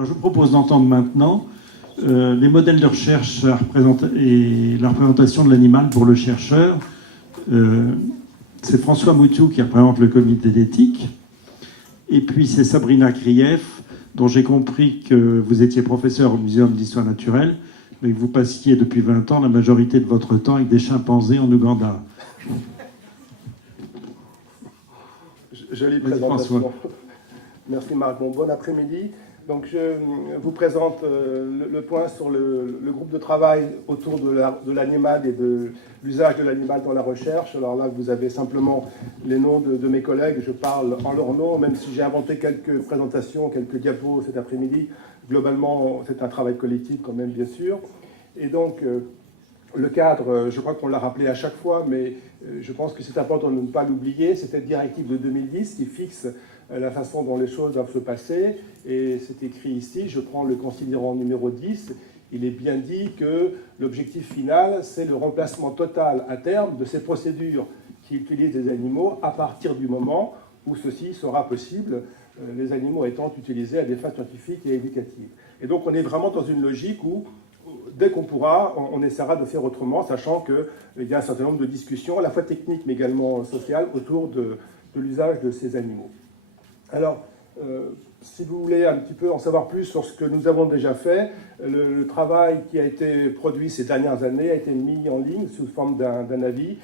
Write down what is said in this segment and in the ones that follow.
Alors je vous propose d'entendre maintenant les modèles de recherche et la représentation de l'animal pour le chercheur. C'est François Moutou qui représente le comité d'éthique. Et puis c'est Sabrina Krief, dont j'ai compris que vous étiez professeur au Muséum d'histoire naturelle, mais que vous passiez depuis 20 ans la majorité de votre temps avec des chimpanzés en Ouganda. Jolie présentation. Merci Marc. Bon après-midi. Donc je vous présente le point sur le groupe de travail autour de l'animal et de l'usage de l'animal dans la recherche. Alors là, vous avez simplement les noms de mes collègues. Je parle en leur nom, même si j'ai inventé quelques présentations, quelques diapos cet après-midi. Globalement, c'est un travail collectif quand même, bien sûr. Et donc, le cadre, je crois qu'on l'a rappelé à chaque fois, mais je pense que c'est important de ne pas l'oublier. C'est cette directive de 2010 qui fixe la façon dont les choses doivent se passer. Et c'est écrit ici, je prends le considérant numéro 10, il est bien dit que l'objectif final, c'est le remplacement total à terme de ces procédures qui utilisent des animaux à partir du moment où ceci sera possible, les animaux étant utilisés à des fins scientifiques et éducatives. Et donc on est vraiment dans une logique où, dès qu'on pourra, on essaiera de faire autrement, sachant qu'il y a un certain nombre de discussions, à la fois techniques mais également sociales, autour de l'usage de ces animaux. Alors, si vous voulez un petit peu en savoir plus sur ce que nous avons déjà fait, le travail qui a été produit ces dernières années a été mis en ligne sous forme d'un avis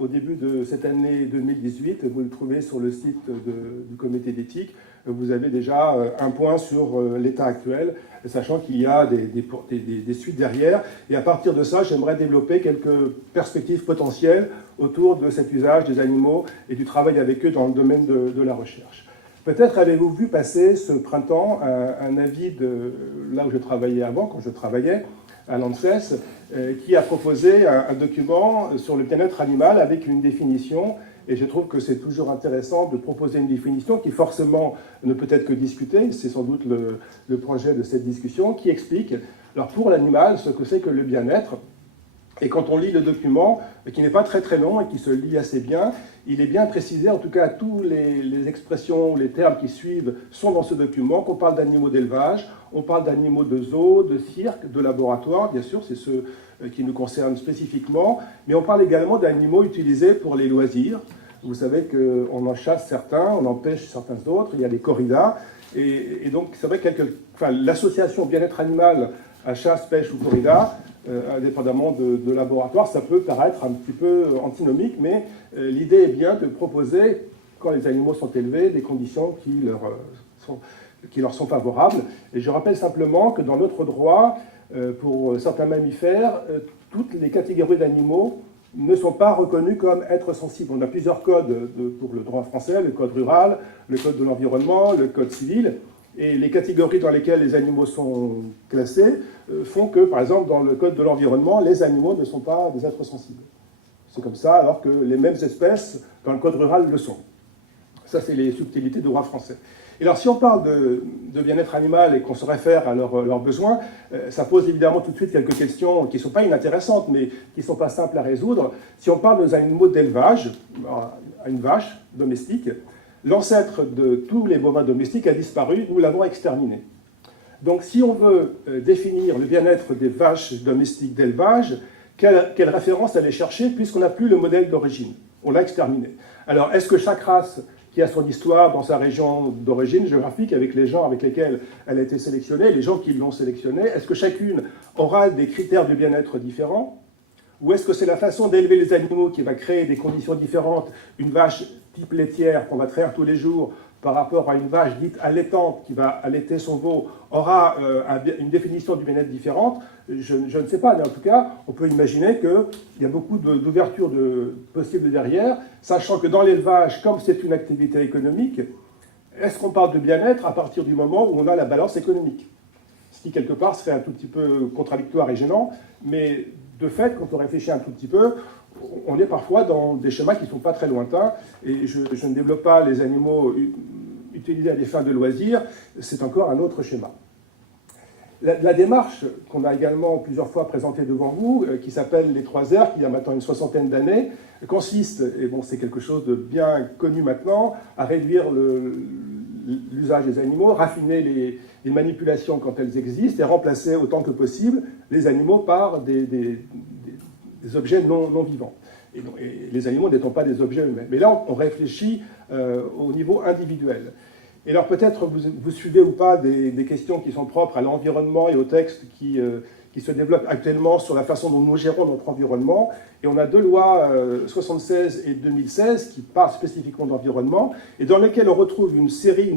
au début de cette année 2018. Vous le trouvez sur le site du comité d'éthique. Vous avez déjà un point sur l'état actuel, sachant qu'il y a des suites derrière. Et à partir de ça, j'aimerais développer quelques perspectives potentielles autour de cet usage des animaux et du travail avec eux dans le domaine de la recherche. Peut-être avez-vous vu passer ce printemps un avis de là où je travaillais avant, quand je travaillais à l'ANSES, qui a proposé un document sur le bien-être animal avec une définition. Et je trouve que c'est toujours intéressant de proposer une définition qui forcément ne peut être que discutée. C'est sans doute le projet de cette discussion qui explique, alors pour l'animal, ce que c'est que le bien-être. Et quand on lit le document, qui n'est pas très très long et qui se lit assez bien, il est bien précisé, en tout cas tous les expressions, les termes qui suivent sont dans ce document, qu'on parle d'animaux d'élevage, on parle d'animaux de zoo, de cirque, de laboratoire, bien sûr, c'est ceux qui nous concernent spécifiquement, mais on parle également d'animaux utilisés pour les loisirs. Vous savez qu'on en chasse certains, on en pêche certains autres, il y a les corridas, et donc c'est vrai que l'association bien-être animal à chasse, pêche ou corrida, indépendamment de laboratoire, ça peut paraître un petit peu antinomique, mais l'idée est bien de proposer, quand les animaux sont élevés, des conditions qui leur sont favorables. Et je rappelle simplement que dans notre droit, pour certains mammifères, toutes les catégories d'animaux ne sont pas reconnues comme êtres sensibles. On a plusieurs codes pour le droit français, le code rural, le code de l'environnement, le code civil. Et les catégories dans lesquelles les animaux sont classés font que, par exemple, dans le code de l'environnement, les animaux ne sont pas des êtres sensibles. C'est comme ça, alors que les mêmes espèces, dans le code rural, le sont. Ça, c'est les subtilités du droit français. Et alors, si on parle de bien-être animal et qu'on se réfère à leurs besoins, ça pose évidemment tout de suite quelques questions qui ne sont pas inintéressantes, mais qui ne sont pas simples à résoudre. Si on parle des animaux d'élevage, à une vache domestique, l'ancêtre de tous les bovins domestiques a disparu, nous l'avons exterminé. Donc si on veut définir le bien-être des vaches domestiques d'élevage, quelle référence aller chercher puisqu'on n'a plus le modèle d'origine? On l'a exterminé. Alors est-ce que chaque race qui a son histoire dans sa région d'origine géographique, avec les gens avec lesquels elle a été sélectionnée, les gens qui l'ont sélectionnée, est-ce que chacune aura des critères de bien-être différents? Ou est-ce que c'est la façon d'élever les animaux qui va créer des conditions différentes? Une vache type laitière qu'on va traire tous les jours par rapport à une vache dite allaitante qui va allaiter son veau aura une définition du bien-être différente? Je ne sais pas, mais en tout cas, on peut imaginer qu'il y a beaucoup d'ouvertures possibles derrière, sachant que dans l'élevage, comme c'est une activité économique, est-ce qu'on parle de bien-être à partir du moment où on a la balance économique? Ce qui, quelque part, serait un tout petit peu contradictoire et gênant, mais de fait, quand on réfléchit un tout petit peu, on est parfois dans des schémas qui ne sont pas très lointains, et je ne développe pas les animaux utilisés à des fins de loisirs, c'est encore un autre schéma. La démarche qu'on a également plusieurs fois présentée devant vous, qui s'appelle les 3 R, qui a maintenant une 60aine d'années, consiste, et bon, c'est quelque chose de bien connu maintenant, à réduire l'usage des animaux, raffiner les manipulations quand elles existent et remplacer autant que possible les animaux par des objets non vivants. Et les animaux n'étant pas des objets eux-mêmes. Mais là, on réfléchit au niveau individuel. Et alors peut-être vous suivez ou pas des questions qui sont propres à l'environnement et aux textes qui se développent actuellement sur la façon dont nous gérons notre environnement. Et on a deux lois, 76 et 2016, qui parlent spécifiquement d'environnement, et dans lesquelles on retrouve une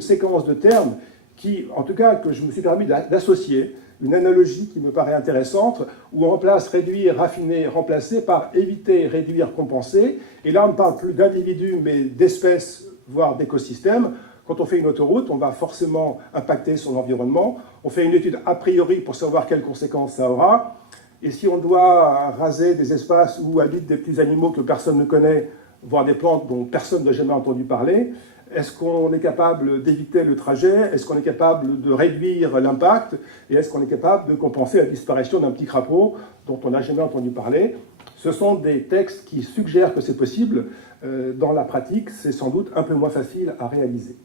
séquence de termes qui, en tout cas, que je me suis permis d'associer, une analogie qui me paraît intéressante, où on remplace réduire, raffiner, remplacer par éviter, réduire, compenser. Et là, on ne parle plus d'individus, mais d'espèces, voire d'écosystèmes. Quand on fait une autoroute, on va forcément impacter son environnement. On fait une étude a priori pour savoir quelles conséquences ça aura. Et si on doit raser des espaces où habitent des petits animaux que personne ne connaît, voire des plantes dont personne n'a jamais entendu parler, est-ce qu'on est capable d'éviter le trajet? Est-ce qu'on est capable de réduire l'impact? Et est-ce qu'on est capable de compenser la disparition d'un petit crapaud dont on n'a jamais entendu parler? Ce sont des textes qui suggèrent que c'est possible. Dans la pratique, c'est sans doute un peu moins facile à réaliser.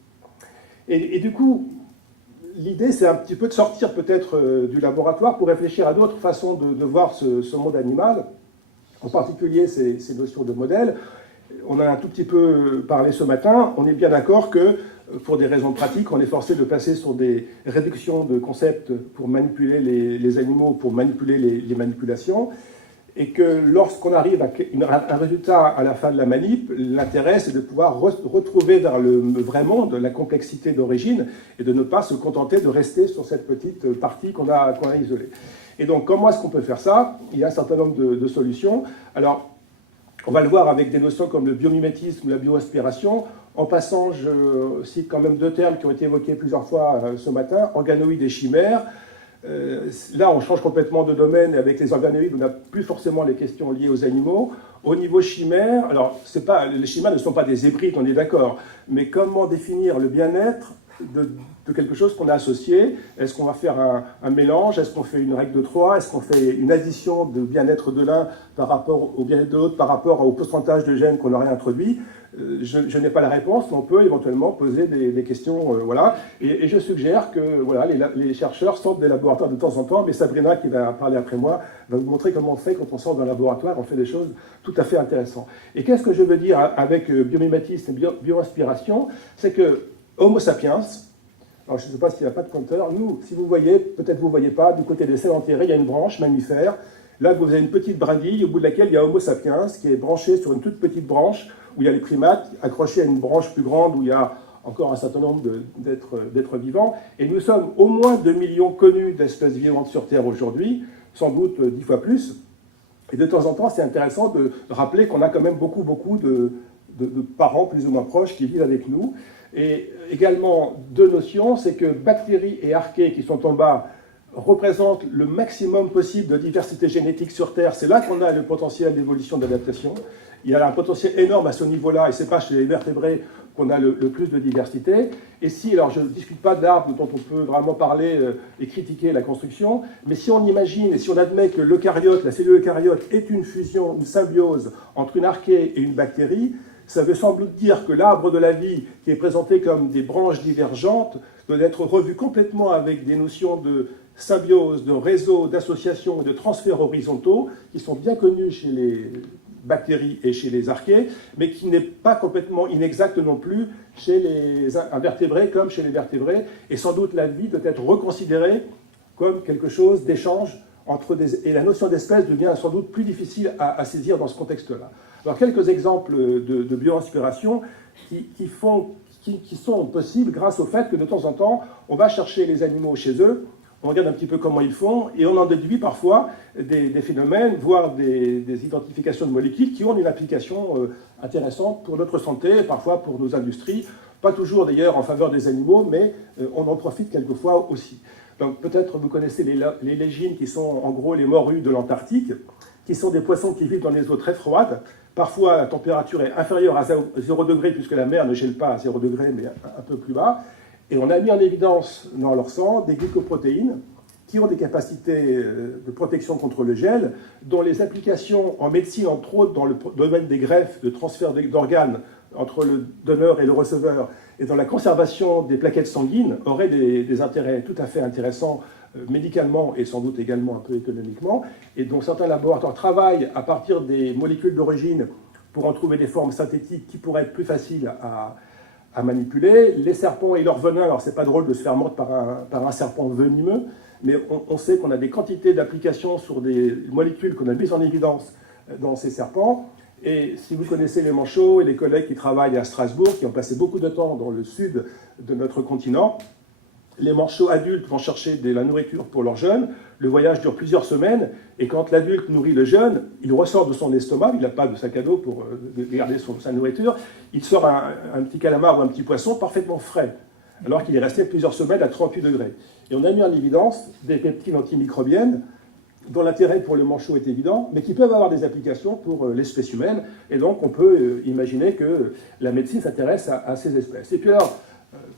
Et du coup, l'idée, c'est un petit peu de sortir peut-être du laboratoire pour réfléchir à d'autres façons de voir ce monde animal, en particulier ces notions de modèle. On a un tout petit peu parlé ce matin. On est bien d'accord que, pour des raisons pratiques, on est forcé de passer sur des réductions de concepts pour manipuler les animaux, pour manipuler les manipulations. Et que lorsqu'on arrive à un résultat à la fin de la manip, l'intérêt c'est de pouvoir retrouver vers le vrai monde la complexité d'origine et de ne pas se contenter de rester sur cette petite partie qu'on a isolée. Et donc comment est-ce qu'on peut faire ça? Il y a un certain nombre de solutions. Alors on va le voir avec des notions comme le biomimétisme ou la bioinspiration. En passant, je cite quand même deux termes qui ont été évoqués plusieurs fois ce matin, organoïdes et chimères. Là, on change complètement de domaine. Avec les organoïdes, on n'a plus forcément les questions liées aux animaux. Au niveau chimère, alors les chimères ne sont pas des hybrides, on est d'accord, mais comment définir le bien-être de quelque chose qu'on a associé? Est-ce qu'on va faire un mélange? Est-ce qu'on fait une règle de 3? Est-ce qu'on fait une addition de bien-être de l'un par rapport au bien-être de l'autre, par rapport au pourcentage de gènes qu'on aurait introduit? Je n'ai pas la réponse, mais on peut éventuellement poser des questions. Voilà. Et je suggère que voilà, les chercheurs sortent des laboratoires de temps en temps, mais Sabrina, qui va parler après moi, va vous montrer comment on fait quand on sort d'un laboratoire. On fait des choses tout à fait intéressantes. Et qu'est-ce que je veux dire avec biomimétisme et bioinspiration? C'est que Homo sapiens, alors je ne sais pas s'il n'y a pas de compteur, nous, si vous voyez, peut-être vous ne voyez pas, du côté des selles enterrées, il y a une branche mammifère. Là, vous avez une petite brindille au bout de laquelle il y a Homo sapiens qui est branché sur une toute petite branche où il y a les primates accrochés à une branche plus grande où il y a encore un certain nombre d'êtres vivants. Et nous sommes au moins 2 millions connus d'espèces vivantes sur Terre aujourd'hui, sans doute 10 fois plus. Et de temps en temps, c'est intéressant de rappeler qu'on a quand même beaucoup de parents plus ou moins proches qui vivent avec nous. Et également, deux notions, c'est que bactéries et archées qui sont en bas représentent le maximum possible de diversité génétique sur Terre. C'est là qu'on a le potentiel d'évolution d'adaptation. Il y a un potentiel énorme à ce niveau-là, et ce n'est pas chez les vertébrés qu'on a le plus de diversité. Et si, alors je ne discute pas d'arbres dont on peut vraiment parler et critiquer la construction, mais si on imagine et si on admet que l'eucaryote, la cellule eucaryote, est une fusion, une symbiose entre une archée et une bactérie, ça veut sans doute dire que l'arbre de la vie, qui est présenté comme des branches divergentes, doit être revu complètement avec des notions de symbiose, de réseau, d'association et de transferts horizontaux, qui sont bien connus chez les bactéries et chez les archées, mais qui n'est pas complètement inexact non plus chez les invertébrés comme chez les vertébrés. Et sans doute la vie doit être reconsidérée comme quelque chose d'échange entre et la notion d'espèce devient sans doute plus difficile à saisir dans ce contexte-là. Alors quelques exemples de bioinspiration qui sont possibles grâce au fait que de temps en temps, on va chercher les animaux chez eux, on regarde un petit peu comment ils font, et on en déduit parfois des phénomènes, voire des identifications de molécules qui ont une application intéressante pour notre santé, parfois pour nos industries, pas toujours d'ailleurs en faveur des animaux, mais on en profite quelquefois aussi. Donc peut-être vous connaissez les légines qui sont en gros les morues de l'Antarctique, qui sont des poissons qui vivent dans des eaux très froides. Parfois la température est inférieure à 0 degré puisque la mer ne gèle pas à 0 degré mais un peu plus bas. Et on a mis en évidence dans leur sang des glycoprotéines qui ont des capacités de protection contre le gel, dont les applications en médecine, entre autres dans le domaine des greffes, de transfert d'organes entre le donneur et le receveur, et dont la conservation des plaquettes sanguines aurait des intérêts tout à fait intéressants médicalement et sans doute également un peu économiquement, et dont certains laboratoires travaillent à partir des molécules d'origine pour en trouver des formes synthétiques qui pourraient être plus faciles à manipuler. Les serpents et leurs venins, alors c'est pas drôle de se faire mordre par un serpent venimeux, mais on sait qu'on a des quantités d'applications sur des molécules qu'on a mises en évidence dans ces serpents. Et si vous connaissez les manchots et les collègues qui travaillent à Strasbourg, qui ont passé beaucoup de temps dans le sud de notre continent, les manchots adultes vont chercher de la nourriture pour leurs jeunes. Le voyage dure plusieurs semaines. Et quand l'adulte nourrit le jeune, il ressort de son estomac. Il n'a pas de sac à dos pour garder sa nourriture. Il sort un petit calamar ou un petit poisson parfaitement frais, alors qu'il est resté plusieurs semaines à 38 degrés. Et on a mis en évidence des peptides antimicrobiennes dont l'intérêt pour le manchot est évident, mais qui peuvent avoir des applications pour l'espèce humaine. Et donc, on peut imaginer que la médecine s'intéresse à ces espèces. Et puis alors,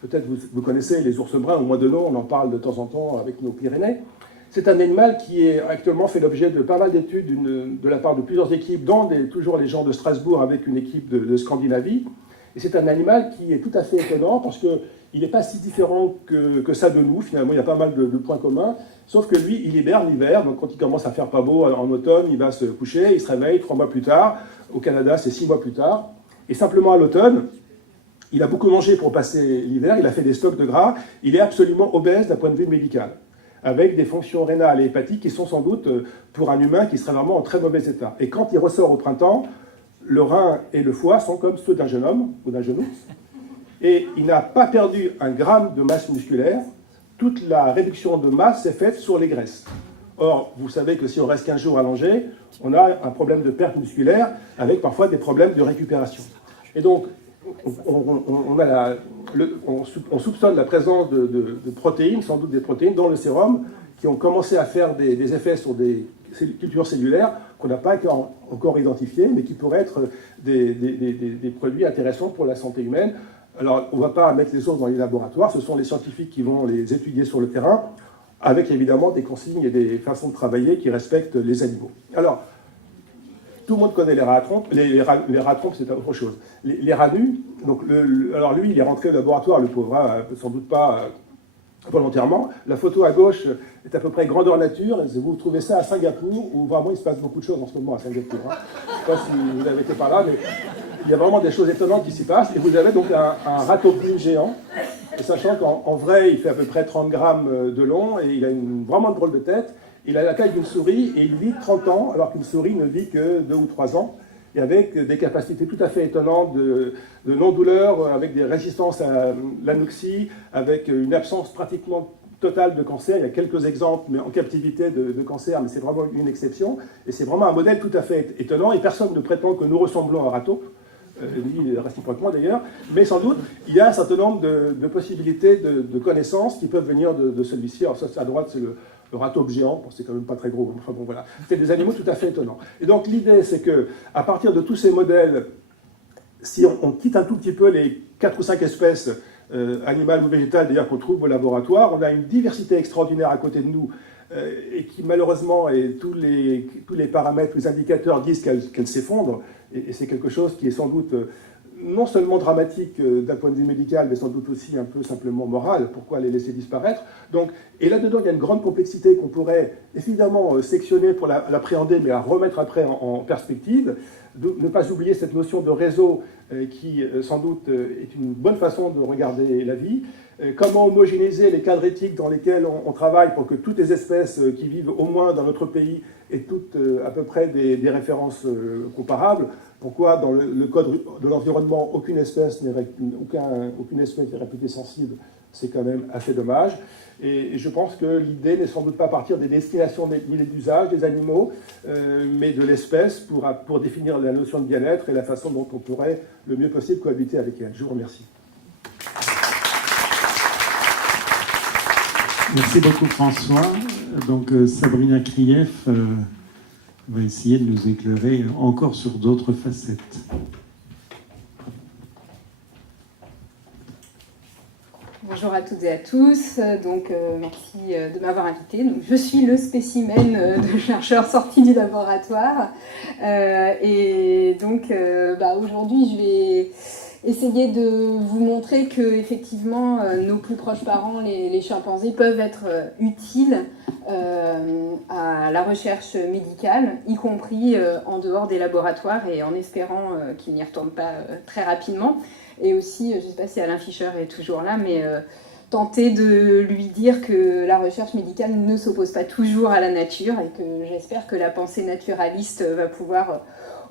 peut-être vous connaissez les ours bruns, au moins de nom, on en parle de temps en temps avec nos Pyrénées. C'est un animal qui est actuellement fait l'objet de pas mal d'études de la part de plusieurs équipes, dont toujours les gens de Strasbourg avec une équipe de Scandinavie. Et c'est un animal qui est tout à fait étonnant parce qu'il n'est pas si différent que ça de nous. Finalement, il y a pas mal de points communs. Sauf que lui, il hiberne l'hiver. Donc quand il commence à faire pas beau en automne, il va se coucher, il se réveille 3 mois plus tard. Au Canada, c'est 6 mois plus tard. Et simplement à l'automne, il a beaucoup mangé pour passer l'hiver, il a fait des stocks de gras, il est absolument obèse d'un point de vue médical, avec des fonctions rénales et hépatiques qui sont sans doute, pour un humain, qui serait vraiment en très mauvais état. Et quand il ressort au printemps, le rein et le foie sont comme ceux d'un jeune homme ou d'un jeune ours. Et il n'a pas perdu un gramme de masse musculaire. Toute la réduction de masse est faite sur les graisses. Or, vous savez que si on reste 15 jours allongé, on a un problème de perte musculaire, avec parfois des problèmes de récupération. Et donc, on soupçonne la présence de protéines, sans doute des protéines, dans le sérum, qui ont commencé à faire des effets sur des cultures cellulaires qu'on n'a pas encore identifiées, mais qui pourraient être des produits intéressants pour la santé humaine. Alors, on ne va pas mettre les choses dans les laboratoires, ce sont les scientifiques qui vont les étudier sur le terrain, avec évidemment des consignes et des façons de travailler qui respectent les animaux. Alors, tout le monde connaît les rats à trompe. Les rats à trompe, c'est autre chose. Les rats nus, donc alors lui, il est rentré au laboratoire, le pauvre rat, sans doute pas volontairement. La photo à gauche est à peu près grandeur nature. Vous trouvez ça à Singapour, où vraiment il se passe beaucoup de choses en ce moment à Singapour. Hein. Je ne sais pas si vous avez été par là, mais il y a vraiment des choses étonnantes qui s'y passent. Et vous avez donc un ratoplume géant, et sachant qu'en vrai, il fait à peu près 30 grammes de long, et il a vraiment une drôle de tête. Il a la taille d'une souris et il vit 30 ans, alors qu'une souris ne vit que 2 ou 3 ans, et avec des capacités tout à fait étonnantes de non-douleur, avec des résistances à l'anoxie, avec une absence pratiquement totale de cancer. Il y a quelques exemples mais en captivité de cancer, mais c'est vraiment une exception. Et c'est vraiment un modèle tout à fait étonnant, et personne ne prétend que nous ressemblons à un rataupe, ni réciproquement d'ailleurs, mais sans doute, il y a un certain nombre de possibilités de connaissances qui peuvent venir de celui-ci. Alors ça, à droite, c'est le rataupe géant, bon, c'est quand même pas très gros, enfin bon voilà, c'est des animaux tout à fait étonnants. Et donc l'idée c'est que à partir de tous ces modèles, si on quitte un tout petit peu les 4 ou 5 espèces animales ou végétales d'ailleurs qu'on trouve au laboratoire, on a une diversité extraordinaire à côté de nous, et qui malheureusement, et tous les paramètres, les indicateurs disent qu'elle s'effondre, et c'est quelque chose qui est sans doute non seulement dramatique d'un point de vue médical, mais sans doute aussi un peu simplement moral. Pourquoi les laisser disparaître? Donc, et là-dedans, il y a une grande complexité qu'on pourrait évidemment sectionner pour l'appréhender, mais à remettre après en perspective. Ne pas oublier cette notion de réseau qui, sans doute, est une bonne façon de regarder la vie. Comment homogénéiser les cadres éthiques dans lesquels on travaille pour que toutes les espèces qui vivent au moins dans notre pays aient toutes à peu près des références comparables. Pourquoi dans le code de l'environnement, aucune espèce n'est réputée sensible? C'est quand même assez dommage. Et je pense que l'idée n'est sans doute pas partir des destinations ni des usages des animaux, mais de l'espèce pour définir la notion de bien-être et la façon dont on pourrait le mieux possible cohabiter avec elle. Je vous remercie. Merci beaucoup François. Donc Sabrina Krief va essayer de nous éclairer encore sur d'autres facettes. Bonjour à toutes et à tous, donc merci de m'avoir invité. Donc, je suis le spécimen de chercheur sorti du laboratoire et donc aujourd'hui je vais essayer de vous montrer que effectivement nos plus proches parents, les chimpanzés, peuvent être utiles à la recherche médicale, y compris en dehors des laboratoires, et en espérant qu'ils n'y retournent pas très rapidement. Et aussi, je ne sais pas si Alain Fischer est toujours là, mais tenter de lui dire que la recherche médicale ne s'oppose pas toujours à la nature, et que j'espère que la pensée naturaliste va pouvoir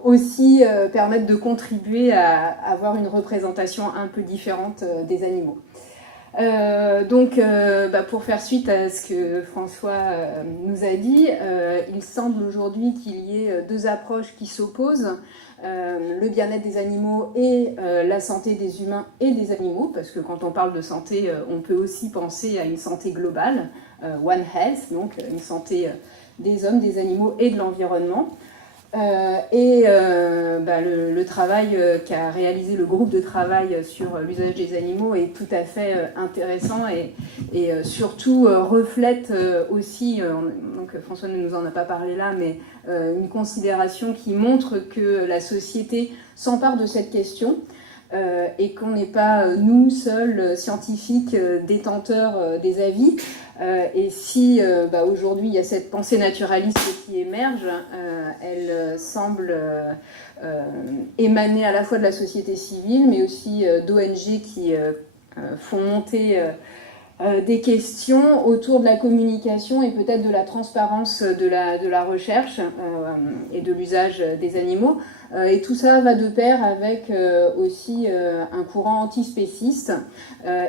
aussi permettre de contribuer à avoir une représentation un peu différente des animaux. Pour faire suite à ce que François nous a dit, il semble aujourd'hui qu'il y ait deux approches qui s'opposent, le bien-être des animaux et la santé des humains et des animaux, parce que quand on parle de santé, on peut aussi penser à une santé globale, One Health, donc une santé des hommes, des animaux et de l'environnement. Le travail qu'a réalisé le groupe de travail sur l'usage des animaux est tout à fait intéressant et surtout reflète aussi, donc François ne nous en a pas parlé là, mais une considération qui montre que la société s'empare de cette question et qu'on n'est pas nous seuls scientifiques détenteurs des avis. Et si aujourd'hui il y a cette pensée naturaliste qui émerge, elle semble émaner à la fois de la société civile, mais aussi d'ONG qui font monter des questions autour de la communication et peut-être de la transparence de la recherche et de l'usage des animaux. Et tout ça va de pair avec aussi un courant antispéciste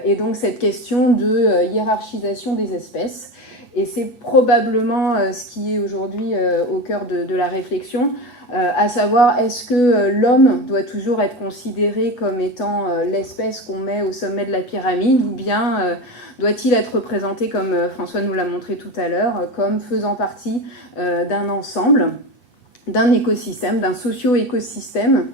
et donc cette question de hiérarchisation des espèces. Et c'est probablement ce qui est aujourd'hui au cœur de la réflexion, à savoir est-ce que l'homme doit toujours être considéré comme étant l'espèce qu'on met au sommet de la pyramide, ou bien doit-il être représenté, comme François nous l'a montré tout à l'heure, comme faisant partie d'un ensemble, d'un écosystème, d'un socio-écosystème.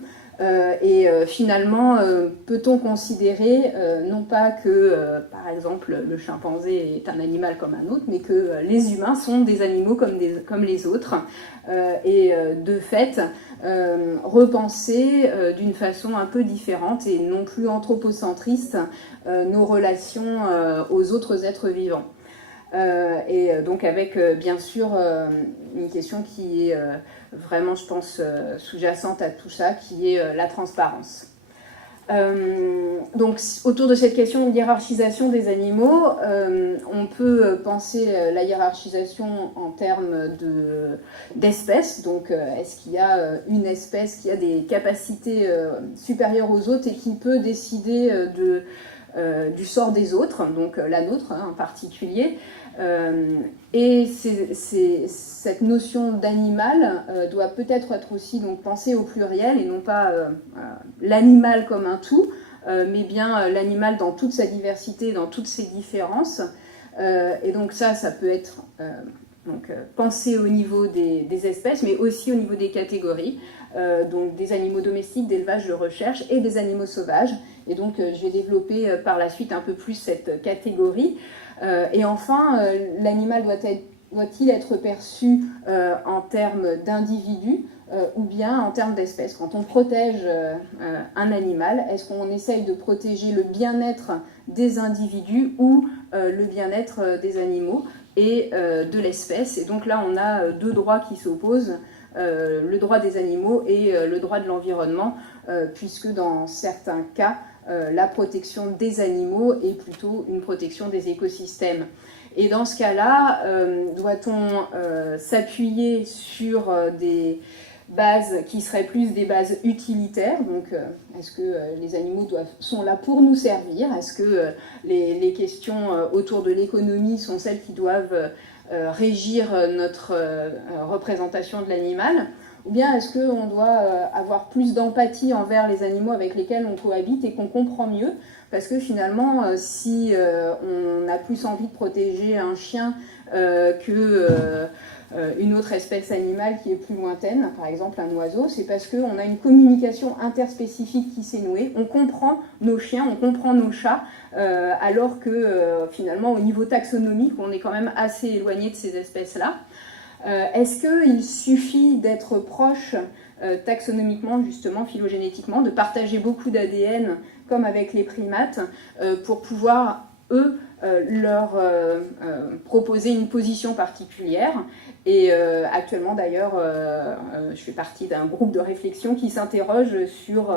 Finalement, peut-on considérer non pas que, par exemple, le chimpanzé est un animal comme un autre, mais que les humains sont des animaux comme les autres, de fait, repenser d'une façon un peu différente et non plus anthropocentriste nos relations aux autres êtres vivants. Donc avec bien sûr une question qui est vraiment, je pense, sous-jacente à tout ça, qui est la transparence. Donc autour de cette question de hiérarchisation des animaux, on peut penser la hiérarchisation en termes d'espèces. Donc est-ce qu'il y a une espèce qui a des capacités supérieures aux autres et qui peut décider du sort des autres, donc la nôtre en particulier. Cette notion d'animal doit peut-être être aussi donc, pensée au pluriel et non pas l'animal comme un tout, mais bien l'animal dans toute sa diversité, dans toutes ses différences. Et donc ça peut être pensé au niveau des espèces, mais aussi au niveau des catégories, donc des animaux domestiques, d'élevage, de recherche et des animaux sauvages. Et donc je vais développer par la suite un peu plus cette catégorie. Et enfin, l'animal doit-il être perçu en termes d'individu ou bien en termes d'espèce? Quand on protège un animal, est-ce qu'on essaye de protéger le bien-être des individus ou le bien-être des animaux et de l'espèce? Et donc là, on a deux droits qui s'opposent, le droit des animaux et le droit de l'environnement, puisque dans certains cas, la protection des animaux est plutôt une protection des écosystèmes. Et dans ce cas-là, doit-on s'appuyer sur des bases qui seraient plus des bases utilitaires? Donc, est-ce que les animaux sont là pour nous servir? Est-ce que les questions autour de l'économie sont celles qui doivent régir notre représentation de l'animal? Ou bien est-ce qu'on doit avoir plus d'empathie envers les animaux avec lesquels on cohabite et qu'on comprend mieux? Parce que finalement, si on a plus envie de protéger un chien qu'une autre espèce animale qui est plus lointaine, par exemple un oiseau, c'est parce qu'on a une communication interspécifique qui s'est nouée. On comprend nos chiens, on comprend nos chats, alors que finalement, au niveau taxonomique, on est quand même assez éloigné de ces espèces-là. Est-ce qu'il suffit d'être proche taxonomiquement, justement, phylogénétiquement, de partager beaucoup d'ADN, comme avec les primates, pour pouvoir, eux, leur proposer une position particulière. Et actuellement, d'ailleurs, je fais partie d'un groupe de réflexion qui s'interroge sur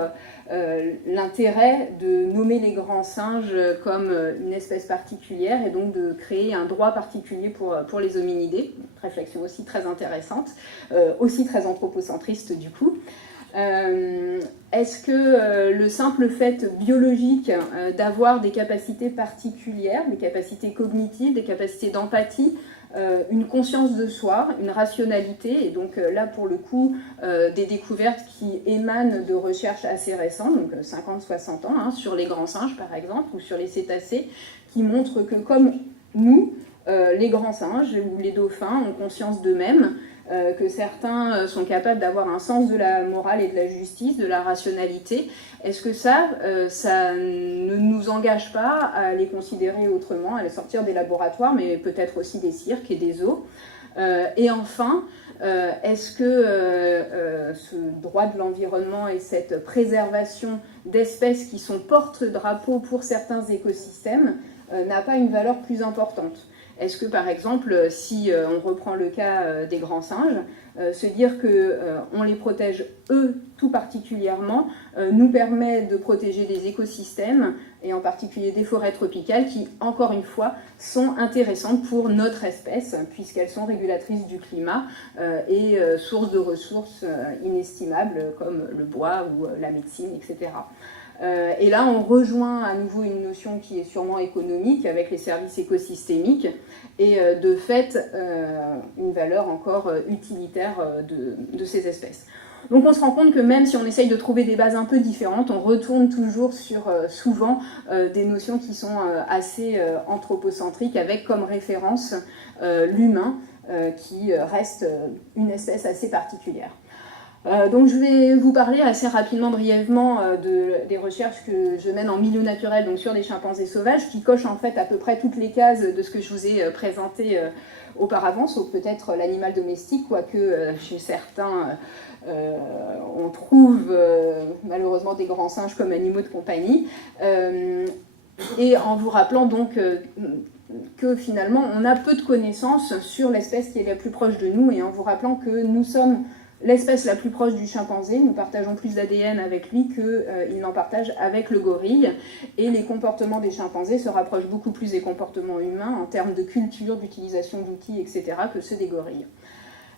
l'intérêt de nommer les grands singes comme une espèce particulière et donc de créer un droit particulier pour les hominidés. Une réflexion aussi très intéressante, aussi très anthropocentriste du coup. Est-ce que le simple fait biologique d'avoir des capacités particulières, des capacités cognitives, des capacités d'empathie, une conscience de soi, une rationalité, et donc là pour le coup des découvertes qui émanent de recherches assez récentes, donc 50-60 ans, hein, sur les grands singes par exemple, ou sur les cétacés, qui montrent que comme nous, les grands singes ou les dauphins ont conscience d'eux-mêmes, que certains sont capables d'avoir un sens de la morale et de la justice, de la rationalité. Est-ce que ça ne nous engage pas à les considérer autrement, à les sortir des laboratoires, mais peut-être aussi des cirques et des zoos? Et enfin, est-ce que ce droit de l'environnement et cette préservation d'espèces qui sont porte-drapeaux pour certains écosystèmes n'a pas une valeur plus importante? Est-ce que, par exemple, si on reprend le cas des grands singes, se dire qu'on les protège, eux, tout particulièrement, nous permet de protéger des écosystèmes, et en particulier des forêts tropicales, qui, encore une fois, sont intéressantes pour notre espèce, puisqu'elles sont régulatrices du climat et sources de ressources inestimables, comme le bois ou la médecine, etc. Et là, on rejoint à nouveau une notion qui est sûrement économique avec les services écosystémiques et de fait une valeur encore utilitaire de ces espèces. Donc on se rend compte que même si on essaye de trouver des bases un peu différentes, on retourne toujours sur souvent des notions qui sont assez anthropocentriques avec comme référence l'humain qui reste une espèce assez particulière. Donc je vais vous parler assez rapidement, brièvement, des recherches que je mène en milieu naturel, donc sur des chimpanzés sauvages, qui cochent en fait à peu près toutes les cases de ce que je vous ai présenté auparavant, sauf peut-être l'animal domestique, quoique chez certains on trouve malheureusement des grands singes comme animaux de compagnie, et en vous rappelant donc que finalement on a peu de connaissances sur l'espèce qui est la plus proche de nous, et en vous rappelant que nous sommes l'espèce la plus proche du chimpanzé, nous partageons plus d'ADN avec lui qu'il n'en partage avec le gorille, et les comportements des chimpanzés se rapprochent beaucoup plus des comportements humains en termes de culture, d'utilisation d'outils, etc., que ceux des gorilles.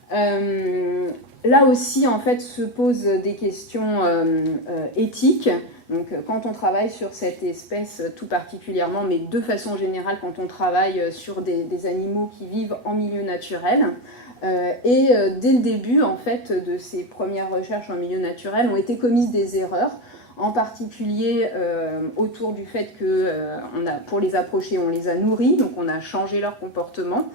Là aussi, en fait, se posent des questions éthiques. Donc, quand on travaille sur cette espèce tout particulièrement, mais de façon générale, quand on travaille sur des animaux qui vivent en milieu naturel, et dès le début, en fait, de ces premières recherches en milieu naturel, ont été commises des erreurs, en particulier autour du fait que pour les approcher, on les a nourris, donc on a changé leur comportement,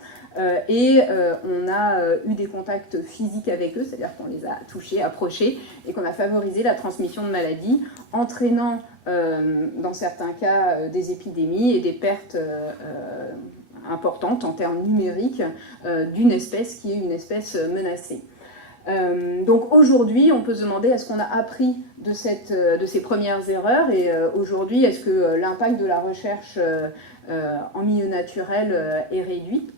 et on a eu des contacts physiques avec eux, c'est-à-dire qu'on les a touchés, approchés, et qu'on a favorisé la transmission de maladies, entraînant dans certains cas des épidémies et des pertes importante en termes numériques d'une espèce qui est une espèce menacée. Donc aujourd'hui, on peut se demander est-ce qu'on a appris de ces premières erreurs, et aujourd'hui, est-ce que l'impact de la recherche en milieu naturel est réduit.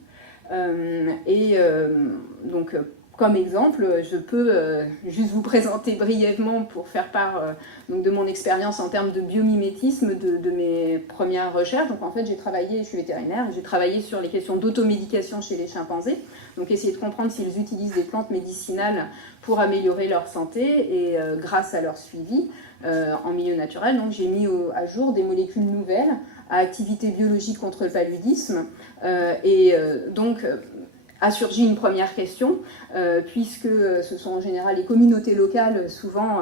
Donc, comme exemple, je peux juste vous présenter brièvement pour faire part donc de mon expérience en termes de biomimétisme de mes premières recherches. Donc en fait, je suis vétérinaire, et j'ai travaillé sur les questions d'automédication chez les chimpanzés. Donc essayer de comprendre s'ils utilisent des plantes médicinales pour améliorer leur santé et grâce à leur suivi en milieu naturel. Donc j'ai mis à jour des molécules nouvelles à activité biologique contre le paludisme donc a surgi une première question, puisque ce sont en général les communautés locales, souvent,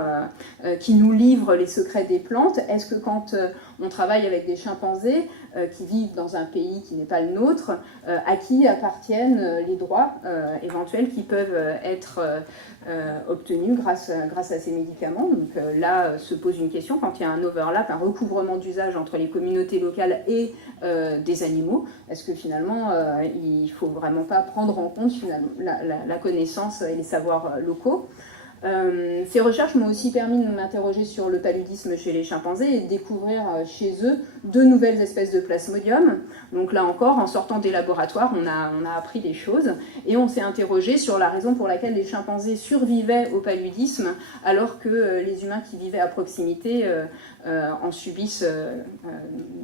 qui nous livrent les secrets des plantes. Est-ce que quand on travaille avec des chimpanzés qui vivent dans un pays qui n'est pas le nôtre, à qui appartiennent les droits éventuels qui peuvent être obtenus grâce à ces médicaments? Donc là se pose une question, quand il y a un overlap, un recouvrement d'usage entre les communautés locales et des animaux, est-ce que finalement il ne faut vraiment pas prendre prendre en compte finalement la connaissance et les savoirs locaux. Ces recherches m'ont aussi permis de m'interroger sur le paludisme chez les chimpanzés et de découvrir chez eux de nouvelles espèces de plasmodium. Donc là encore, en sortant des laboratoires, on a appris des choses et on s'est interrogé sur la raison pour laquelle les chimpanzés survivaient au paludisme alors que les humains qui vivaient à proximité en subissent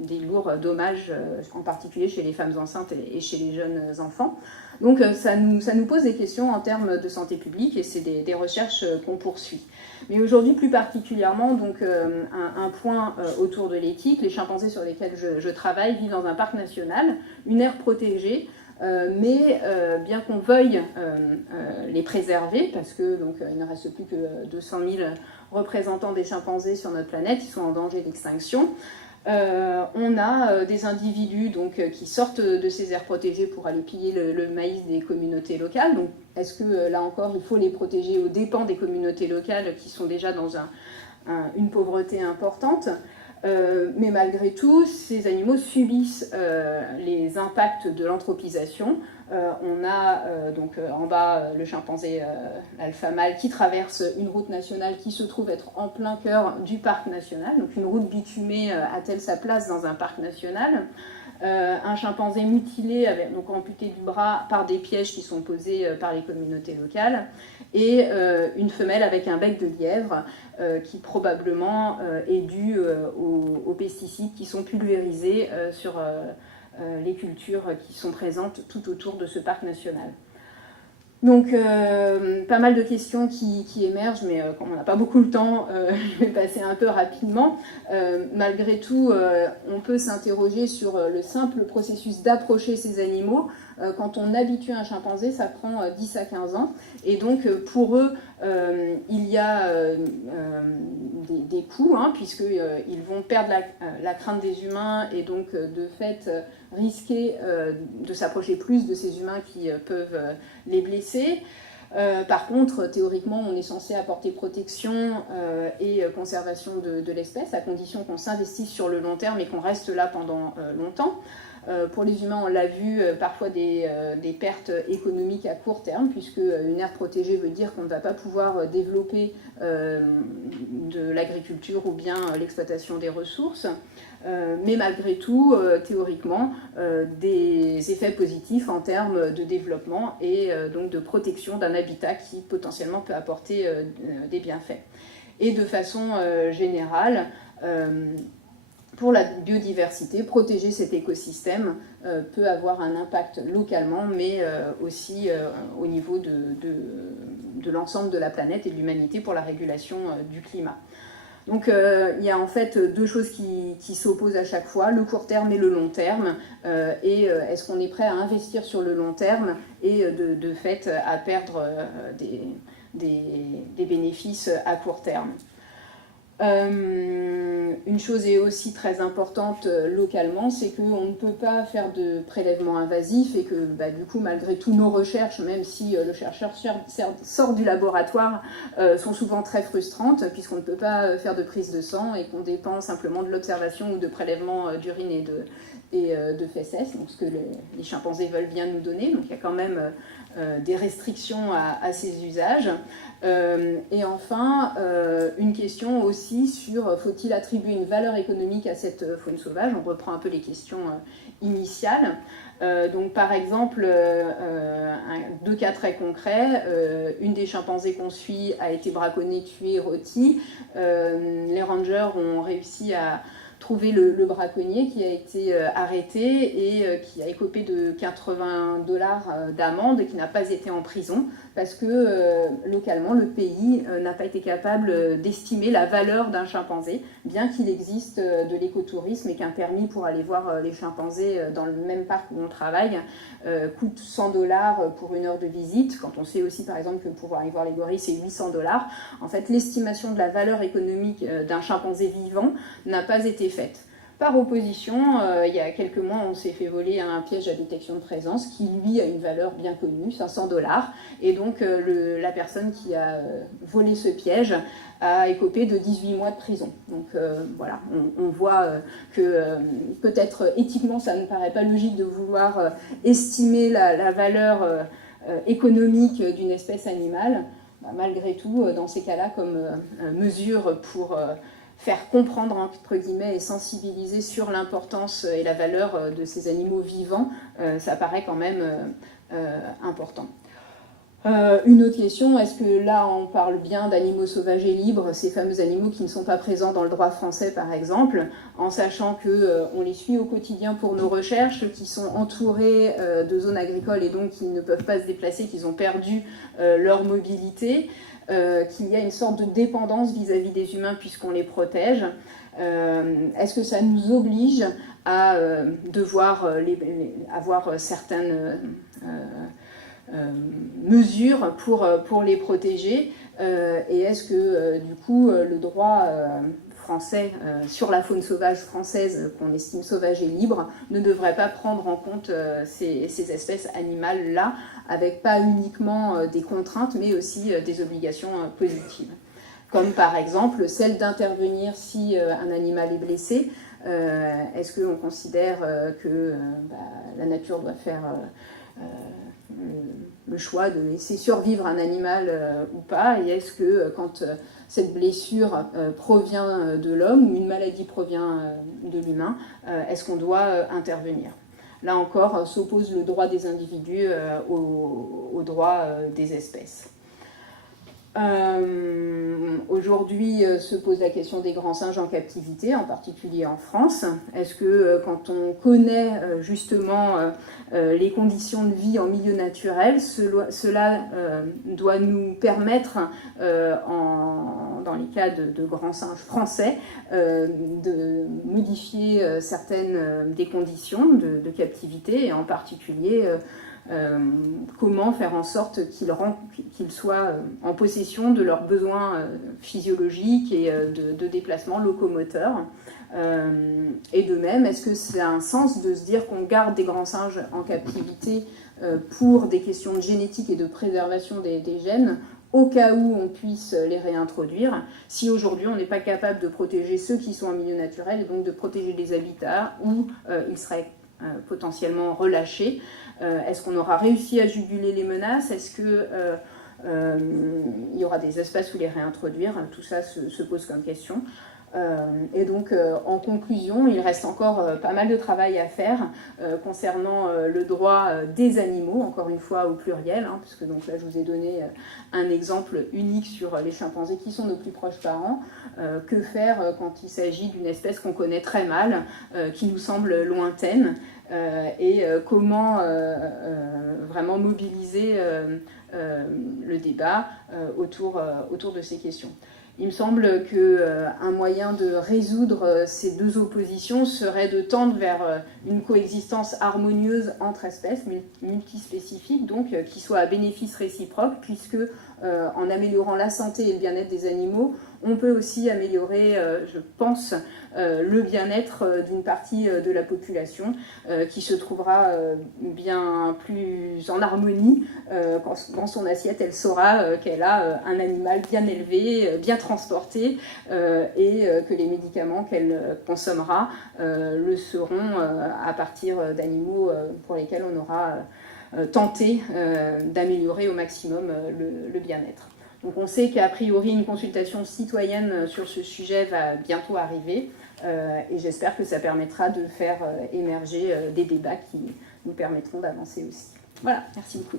des lourds dommages, en particulier chez les femmes enceintes et chez les jeunes enfants. Donc ça nous pose des questions en termes de santé publique et c'est des recherches qu'on poursuit. Mais aujourd'hui, plus particulièrement, donc, un point autour de l'éthique. Les chimpanzés sur lesquels je travaille vivent dans un parc national, une aire protégée, mais bien qu'on veuille les préserver, parce que donc, il ne reste plus que 200 000 représentants des chimpanzés sur notre planète, ils sont en danger d'extinction. On a des individus donc, qui sortent de ces aires protégées pour aller piller le maïs des communautés locales. Donc, est-ce que là encore, il faut les protéger aux dépens des communautés locales qui sont déjà dans une pauvreté importante? Mais malgré tout, ces animaux subissent les impacts de l'anthropisation. On a donc en bas le chimpanzé alpha mâle qui traverse une route nationale qui se trouve être en plein cœur du parc national. Donc une route bitumée a-t-elle sa place dans un parc national? Un chimpanzé mutilé, donc amputé du bras par des pièges qui sont posés par les communautés locales, et une femelle avec un bec de lièvre qui probablement est due aux pesticides qui sont pulvérisés sur les cultures qui sont présentes tout autour de ce parc national. Donc, pas mal de questions qui émergent, mais comme on n'a pas beaucoup le temps, je vais passer un peu rapidement. Malgré tout, on peut s'interroger sur le simple processus d'approcher ces animaux. Quand on habitue un chimpanzé, ça prend 10 à 15 ans. Et donc, pour eux, il y a des coûts, hein, puisqu'ils vont perdre la crainte des humains et donc, de fait, risquer de s'approcher plus de ces humains qui peuvent les blesser. Par contre, théoriquement, on est censé apporter protection et conservation de l'espèce, à condition qu'on s'investisse sur le long terme et qu'on reste là pendant longtemps. Pour les humains, on l'a vu, parfois des pertes économiques à court terme, puisque une aire protégée veut dire qu'on ne va pas pouvoir développer de l'agriculture ou bien l'exploitation des ressources. Mais malgré tout, théoriquement, des effets positifs en termes de développement et donc de protection d'un habitat qui potentiellement peut apporter des bienfaits. Et de façon générale, pour la biodiversité, protéger cet écosystème peut avoir un impact localement, mais aussi au niveau de l'ensemble de la planète et de l'humanité pour la régulation du climat. Donc il y a en fait deux choses qui s'opposent à chaque fois, le court terme et le long terme. Et est-ce qu'on est prêt à investir sur le long terme et de fait à perdre des bénéfices à court terme? Une chose est aussi très importante localement, c'est qu'on ne peut pas faire de prélèvements invasifs et que du coup, malgré tous nos recherches, même si le chercheur sort du laboratoire, sont souvent très frustrantes puisqu'on ne peut pas faire de prise de sang et qu'on dépend simplement de l'observation ou de prélèvements d'urine et de fesses, donc ce que les chimpanzés veulent bien nous donner. Donc il y a quand même des restrictions à ces usages. Et enfin, une question aussi sur faut-il attribuer une valeur économique à cette faune sauvage? On reprend un peu les questions initiales. Donc par exemple, deux cas très concrets, une des chimpanzés qu'on suit a été braconnée, tuée, rôtie. Les rangers ont réussi à trouver le braconnier qui a été arrêté et qui a écopé de $80 d'amende et qui n'a pas été en prison parce que localement le pays n'a pas été capable d'estimer la valeur d'un chimpanzé, bien qu'il existe de l'écotourisme et qu'un permis pour aller voir les chimpanzés dans le même parc où on travaille coûte $100 pour une heure de visite, quand on sait aussi par exemple que pour aller voir les gorilles c'est $800. En fait, l'estimation de la valeur économique d'un chimpanzé vivant n'a pas été faite. par opposition, il y a quelques mois, on s'est fait voler un piège à détection de présence qui, lui, a une valeur bien connue, 500 $. Et donc, la personne qui a volé ce piège a écopé de 18 mois de prison. Donc voilà, on voit que peut-être éthiquement, ça ne paraît pas logique de vouloir estimer la valeur économique d'une espèce animale. Malgré tout, dans ces cas-là, comme mesure pour faire comprendre, entre guillemets, et sensibiliser sur l'importance et la valeur de ces animaux vivants, ça paraît quand même important. Une autre question, est-ce que là on parle bien d'animaux sauvages et libres, ces fameux animaux qui ne sont pas présents dans le droit français par exemple, en sachant qu'on les suit au quotidien pour nos recherches, qui sont entourés de zones agricoles et donc qui ne peuvent pas se déplacer, qu'ils ont perdu leur mobilité, qu'il y a une sorte de dépendance vis-à-vis des humains puisqu'on les protège. Est-ce que ça nous oblige à devoir avoir certaines mesures pour les protéger, et est-ce que du coup le droit français sur la faune sauvage française qu'on estime sauvage et libre ne devrait pas prendre en compte ces espèces animales-là, avec pas uniquement des contraintes mais aussi des obligations positives, comme par exemple celle d'intervenir si un animal est blessé. Est-ce qu'on considère que la nature doit faire le choix de laisser survivre un animal ou pas, et est-ce que quand cette blessure provient de l'homme ou une maladie provient de l'humain, est-ce qu'on doit intervenir? Là encore, s'oppose le droit des individus au droit des espèces. Aujourd'hui se pose la question des grands singes en captivité, en particulier en France. Est-ce que quand on connaît justement les conditions de vie en milieu naturel, cela doit nous permettre, dans les cas de grands singes français, de modifier certaines des conditions de captivité, et en particulier comment faire en sorte qu'ils soient en possession de leurs besoins physiologiques et de déplacement locomoteur. Et de même, est-ce que c'est un sens de se dire qu'on garde des grands singes en captivité pour des questions de génétique et de préservation des gènes, au cas où on puisse les réintroduire, si aujourd'hui on n'est pas capable de protéger ceux qui sont en milieu naturel, et donc de protéger les habitats où ils seraient potentiellement relâchés? Est-ce qu'on aura réussi à juguler les menaces? Est-ce qu'il y aura des espaces où les réintroduire? Tout ça se pose comme question. Et donc, en conclusion, il reste encore pas mal de travail à faire concernant le droit des animaux, encore une fois au pluriel, puisque donc là je vous ai donné un exemple unique sur les chimpanzés qui sont nos plus proches parents. Que faire quand il s'agit d'une espèce qu'on connaît très mal, qui nous semble lointaine, et comment vraiment mobiliser le débat autour de ces questions. Il me semble qu'un moyen de résoudre ces deux oppositions serait de tendre vers une coexistence harmonieuse entre espèces, multispécifiques, donc qui soit à bénéfice réciproque, puisque en améliorant la santé et le bien-être des animaux, on peut aussi améliorer, je pense, le bien-être d'une partie de la population qui se trouvera bien plus en harmonie quand son assiette, elle saura qu'elle a un animal bien élevé, bien transporté, et que les médicaments qu'elle consommera le seront à partir d'animaux pour lesquels on aura tenté d'améliorer au maximum le bien-être. Donc on sait qu'a priori une consultation citoyenne sur ce sujet va bientôt arriver, et j'espère que ça permettra de faire émerger des débats qui nous permettront d'avancer aussi. Voilà, merci beaucoup.